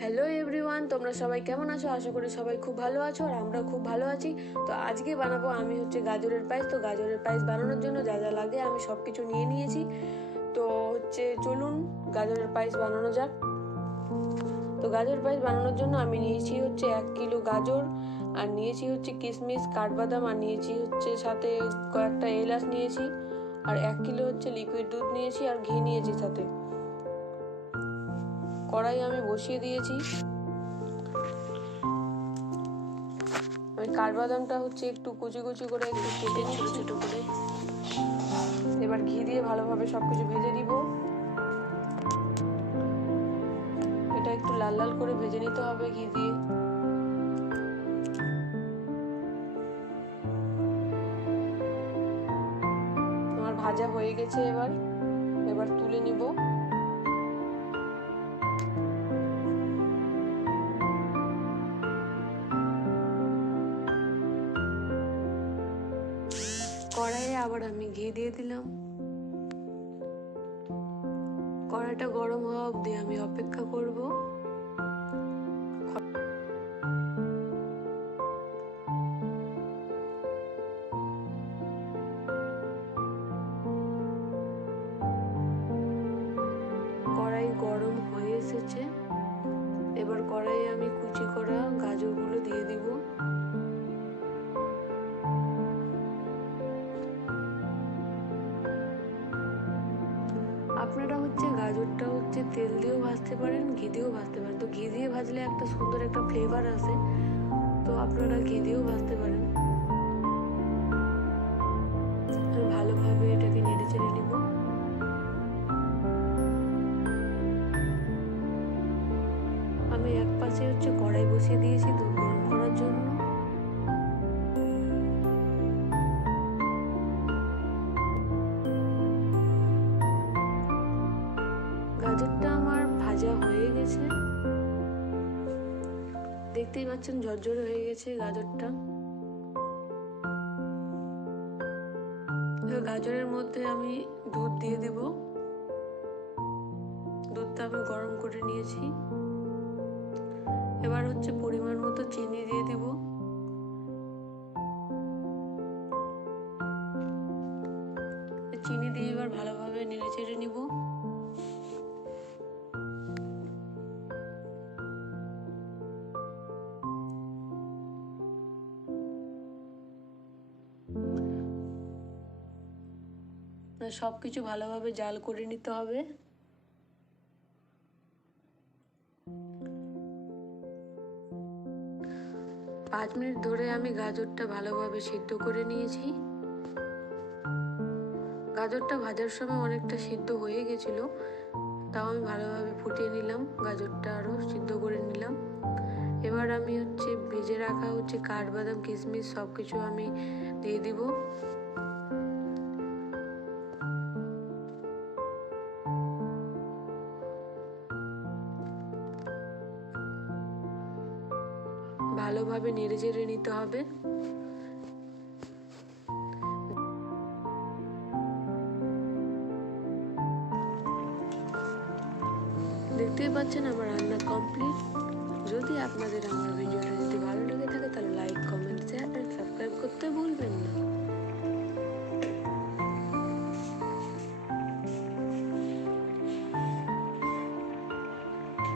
Hello everyone, তোমরা সবাই কেমন আছো? আশা করি সবাই খুব ভালো আছো আর আমরা খুব ভালো আছি। তো আজকে বানাবো আমি গাজরের পায়েস। তো গাজরের পায়েস বানানোর জন্য যা যা লাগে আমি সব কিছু নিয়ে নিয়েছি। তো চলুন গাজরের পায়েস বানানো যাক। তো গাজর পায়েস বানানোর জন্য আমি নিয়েছি 1 কিলো গাজর, আর নিয়েছি কিশমিশ, কাঠবাদাম, আর নিয়েছি সাথে কয়েকটা এলাচ নিয়েছি, আর 1 কিলো লিকুইড দুধ নিয়েছি, আর ঘি নিয়েছি সাথে। কড়াই আমি বসিয়ে দিয়েছি। আমি কাঠবাদামটা একটু কুচি কুচি করে একটু কেটে ছোট ছোট করে। এবার ঘি দিয়ে ভালোভাবে সবকিছু ভেজে নিব। এটা একটু লাল লাল করে ভেজে নিতে হবে ঘি দিয়ে। আমার ভাজা হয়ে গেছে। এবার তুলে নিব। কড়াইয়ে আবার আমি ঘি দিয়ে দিলাম। কড়াইটা গরম হওয়া অবধি আমি অপেক্ষা করব। কড়াই গরম হয়ে এসেছে। এবার কড়াইয়ে আমি কুচি করা গাজরগুলো দিয়ে দিব। আপনারা গাজরটা তেল দিয়েও ভাজতে পারেন, ঘি দিয়েও ভাজতে পারেন। তো ঘি দিয়ে ভাজলে একটা সুন্দর একটা ফ্লেভার আসে, তো আপনারা ঘি দিয়েও ভাজতে পারেন। ভালোভাবে এটাকে নেড়ে চেড়ে নিব। আমি এক পাশে কড়াই বসিয়ে দিয়েছি দুধ গরম করার জন্য। গাজরটা আমার ভাজা হয়ে গেছে, দেখতেই পাচ্ছেন ঝরঝরে হয়ে গেছে গাজরটা। গাজরের মধ্যে আমি দুধ দিয়ে দিব। দুধটা আমি গরম করে নিয়েছি। এবার পরিমাণ মতো চিনি দিয়ে দিব। চিনি দিয়ে এবার ভালোভাবে নেড়ে চেড়ে নিব। সবকিছু ভালোভাবে জাল করে নিতে হবে। 5 মিনিট ধরে আমি গাজরটা ভালোভাবে সিদ্ধ করে নিয়েছি। গাজরটা ভাজার সময় অনেকটা সিদ্ধ হয়ে গেছিল, তাও আমি ভালোভাবে ফুটিয়ে নিলাম, গাজরটা আরও সিদ্ধ করে নিলাম। এবার আমি ভেজে রাখা কাঠবাদাম, কিশমিশ সব কিছু আমি দিয়ে দিব। ভালোভাবে নেড়ে চেড়ে নিতে হবে। দেখতেই পাচ্ছেন আমার রান্না কমপ্লিট। যদি আপনাদের আমার ভিডিওটা ভালো লেগে থাকে তাহলে লাইক, কমেন্ট, শেয়ার আর সাবস্ক্রাইব করতে ভুলবেন না।